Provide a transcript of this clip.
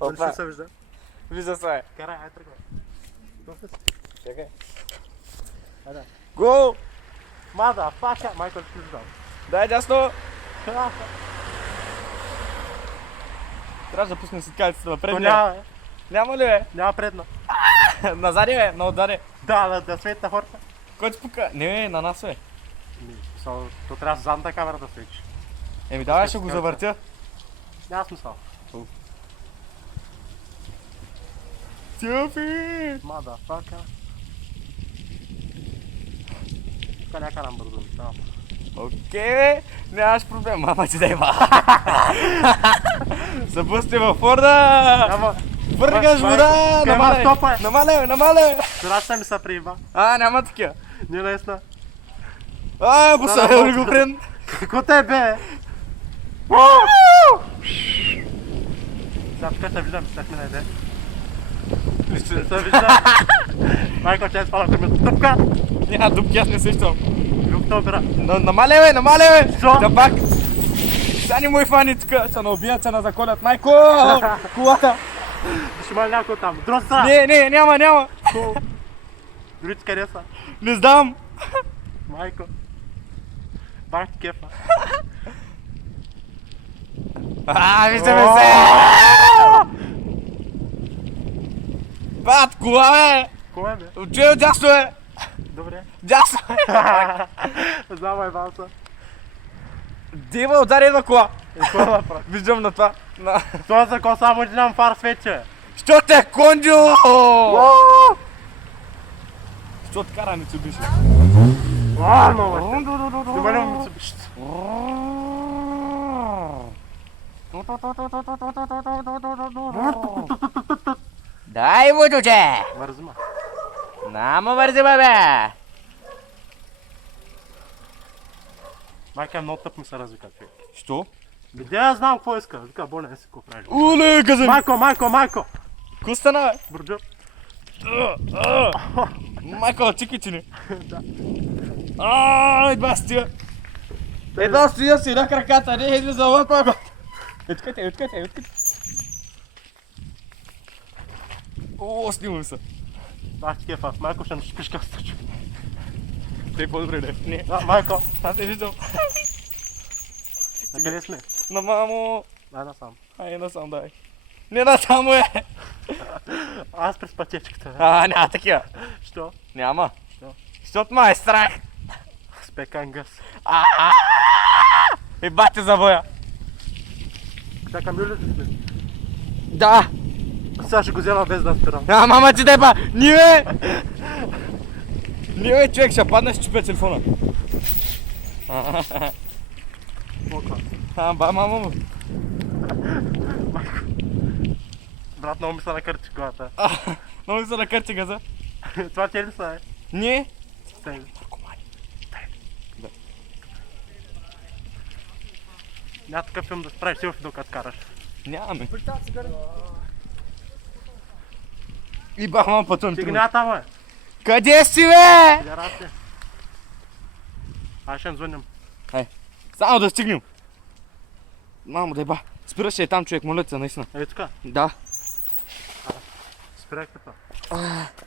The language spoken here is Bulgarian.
Опа. Се вижда. Вижда се. Карай, ай тръгвай. Чакай. Айде. Гол! Мада, фака. Майко, ще виждам. Дай дясно! Трябва да пуснем ситкалицата напред. То няма, Няма ли бе? няма предна. Назади бе, на отдаде. Да свети на хората. Кой ти пука? Не бе, на нас бе. То трябва с задната камера да светиш. Еми давай ще го завъртя. Няма смисъл. Тюфи! Мада, фака. Тука няма карам бързо. Окей, нямаш проблем, мама ти дай ба. Съпусти във Форда! Няма. Въргаш вода! Намаляй! Вчерашна ми се приеба. Няма такива. Не наистина. Поставя ли го пред? Какво те бе? Сега тук се виждам, след мене иде. Се виждам. Майко, че е спала при мен. Тъпка! Няма дупки, аз не сещам. Люкта обира. Намаляй бе! Що? Да пак! Сега не му и фани тук, ще на убият, ще на заколят. Майко! Колата! Ще има някой там. Дроса! Не, няма! Дори къде са? Не знам! Майко. Бах ти кефа. Виждаме се! Бат, кола бе! Кой е бе? Чуя дясно е! Добре. Дясно е! Знам е балса. Дева, удари една кола! Какво да направя? Виждам на това. Това за кой само един фар свече. Що те кондио? Що от караница беше? Много ще. Добре, му се биш. Дай водоче! Вързима. Нама вързи бе! Майка много тъп ми се развика човек. Що? Где я знам какво иска? Вика, болен не си какво правиш. Уле, казам! Майко! Ко стана бе? Бурджо. Майко, чекай ти не. Да. Едва стига. Едва стига си на краката, не излиза вън паго. Откъте. Снимам се. Бах ти кефа. Майко ще нащупиш как стъчу. Те по-добре не. Не. Майко. Аз не виждам. На къде сме? На мамо. Дай насам. Ай, насам дай. Не насам е. Аз през пътечката. Няма такива. Що? Няма. Що? Защото ма е страх. Спекан гъс. Бате завоя. Чакам Юли ли сме? Да. Сега ще го взема без да спирам. Мама ти дай ба. Ниве! Ниве, човек, ще падна, ще чупя телефона. Моква. Ба, мамо му. Брат, много ми се накърчи колата. Много ми се накърчи газа. Това те ли са, е? Не. Стай. Да. Няма такъв филм да справиш селфи докато караш. Нямаме. И бах, мама, пътувам. Ти ги няма там, бе. Къде си, бе? Пидерасти. Аз ще звъним. Само да стигнем. Мамо, дай ба. Спираш се там, човек, моля те, наистина. Ей така. Да. Спирай като.